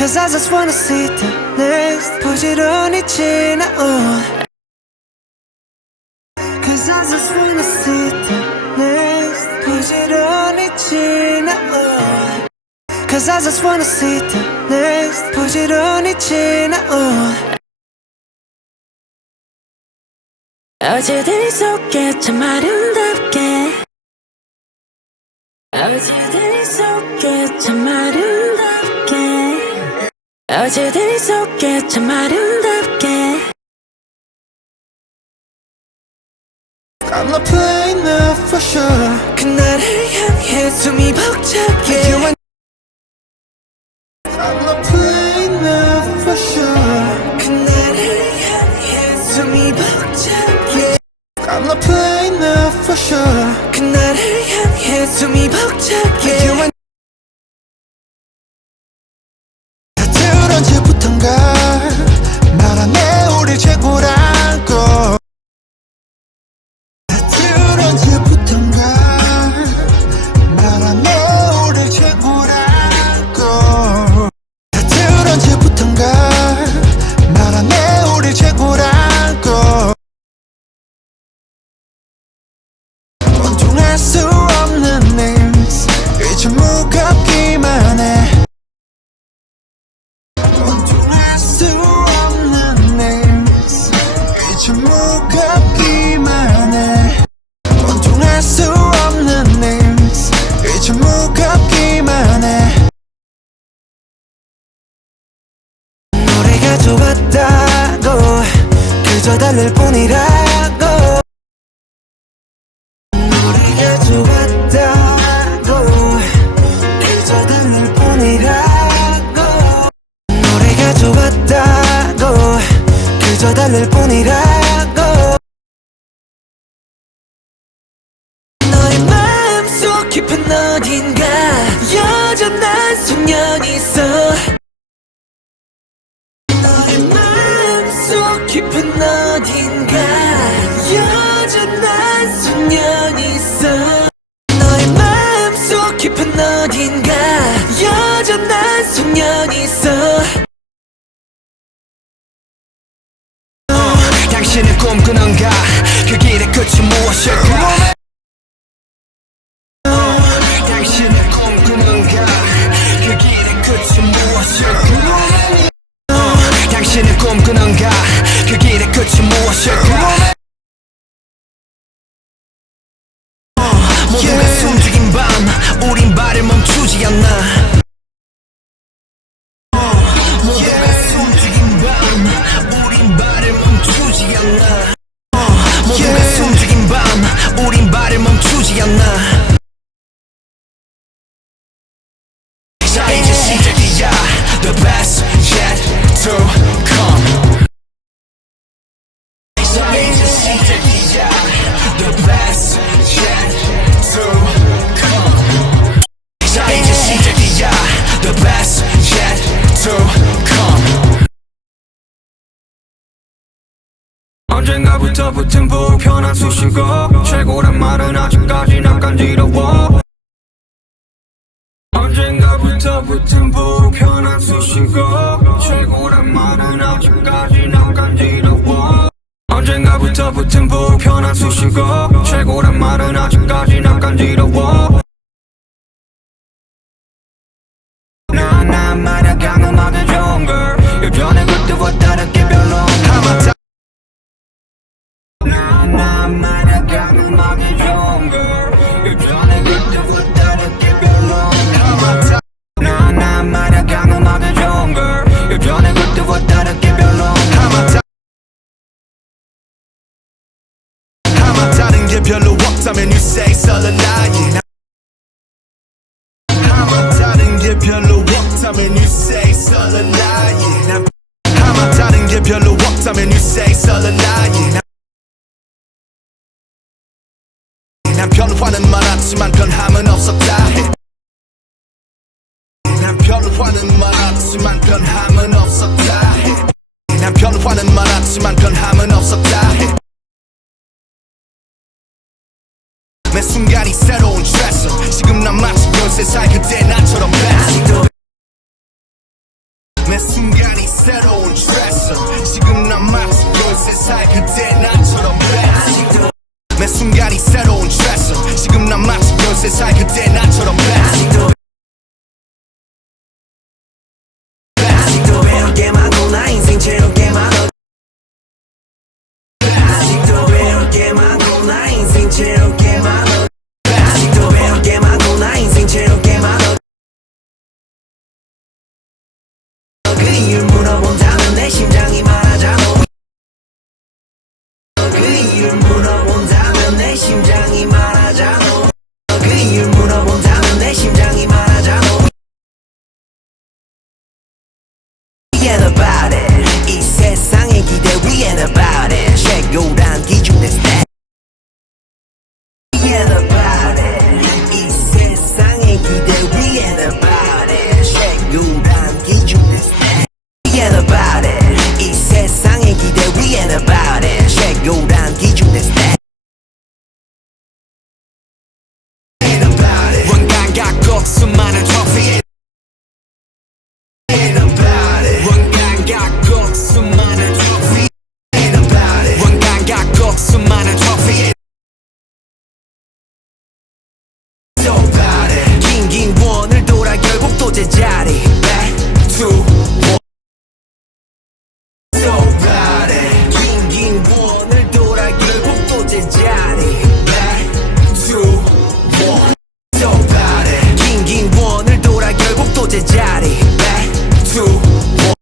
Cause I just wanna see the next 부지런히 지나온 Cause I just wanna see the next 부지런히 지나온 Cause I just wanna see the next 부지런히 지나온 어제들 속에 참 아름답게 어제들 속에 참 아름답게 어제들 속에 참 아름답게 I'm not playing now for sure 그날을 향해 숨이 벅차게 I'm not playing now for sure 그날을 향해 숨이 벅차게 I'm not playing now for sure 그날을 향해 숨이 벅차게 다들 언제부턴가 말하네 우리 최고라고 다들 언제부턴가 말하네 우리 최고라고 다들 언제부턴가 말하네 우리 최고라고 온통할 수 없는 names 이제 무겁기만 해 온통할 수 없는 names 이제 무겁기만 해 온통할 수 없는 names 이제 무겁기만 해 노래가 좋았다고 그저 달랠 뿐이라고 노래가 좋았다고 그저 달랠 뿐이라고 노래가 좋았다고 그저 달랠 뿐이라고 너의 마음속 깊은 어딘가 여전한 소년이 있어 너의 마음속 깊은 어딘가 여전한 소년이 있어 너의 마음속 깊은 어딘가 여전한 소년이 있어 당신은 꿈꾸는가 그 길의 끝이 무엇일까 당신은 꿈꾸는가 그 길의 끝이 무엇일까 당신은 꿈꾸는가 그 길의 끝이 무엇일까 모두가 숨죽인 밤 우린 발을 멈추지 않나 모두가 숨죽인 밤 우린 발을 멈추지 않나 모두가 숨죽인 밤 우린 발을 멈추지 않나 자 이제 시작이야 The best yet to come 자 이제 시작이야 The best yet to come 자 이제 시작이야 The best yet to come 언젠가부터 붙은 불편한 수식어 최고란 말은 아직까지 난 간지러워 언젠가부터 붙은 불편한 수식어 최고란 말은 아직까지 난 간지러워 언젠가부터 붙은 불편한 수식어 최고란 말은 아직까지 난 간지러워 난 말야 강음하게 좋은 걸 예전에 그때와 다르게 별로 난 말야 강음하게 좋은 걸 예전에 그때와 다르게 별로 난 말야 강음하게 좋은 걸 예전에 그때와 다르게 별로 아마 다른 게 별로 없다면 you say it's all a lie 아마 다른 게 별로 없다면 you say it's all a lie 아마 다른 게 별로 없다면 you say it's all a lie 난 변화는 많았지만 변함은 없었다 해 난 변화는 많았지만 변함은 없었다 해 난 변화는 많았지만 변함은 없었다 해 매 순간이 새로운 트레서 지금 난 마치 연세 살 그때 나처럼 best 새로운 트레서 지금 난 마치 13살 그때 나처럼 배 매 순간이 새로운 트레서 지금 난 마치 13살 그때 나처럼 배 아직도 배울 게 많고 나 인생 채울 게 많아 아직도 배울 게 많고 나 인생 채울 게 많아 아직도 배울 게 많고 나 인생 채울 게 많아 그 이유 물어본다면 내 심장이 말하잖아 그 이유 물어본다면 내 심장이 말하잖아 그 이유 물어본다면 내 심장이 말하잖아 We ain't about it 이 세상의 기대 We ain't about it 최고란 기준의 스텝 We ain't about it 이 세상의 기대 We ain't about it 최고란 기준의 스텝 We ain't about it 이 세상의 기대 We ain't about it 최고란 기준의 스텝 원감각 꼭 수많은 트로피 원감각 꼭 수많은 트로피 원감각 꼭 수많은 트로피 긴긴 원을 돌아 결국 또 제자리 Back to one 긴긴 원을 돌아 결국 또 제자리 Back to one 긴긴 원을 돌아 결국 또 제자리 Back to one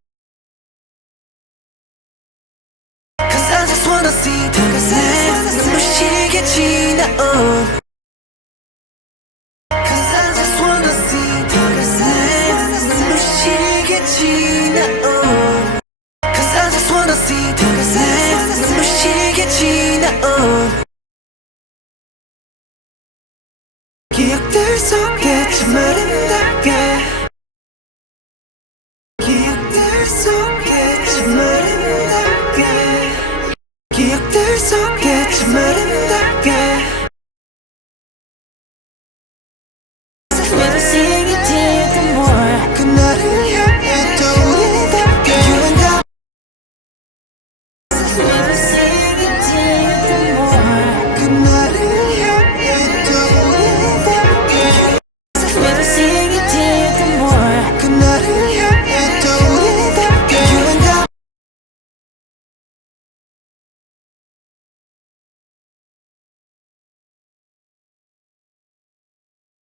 Cause I just wanna see the next 눈부시게 지나온 Cause I just wanna see the next 눈부시게 지나온 Cause I just wanna see the next 눈부시게 지나온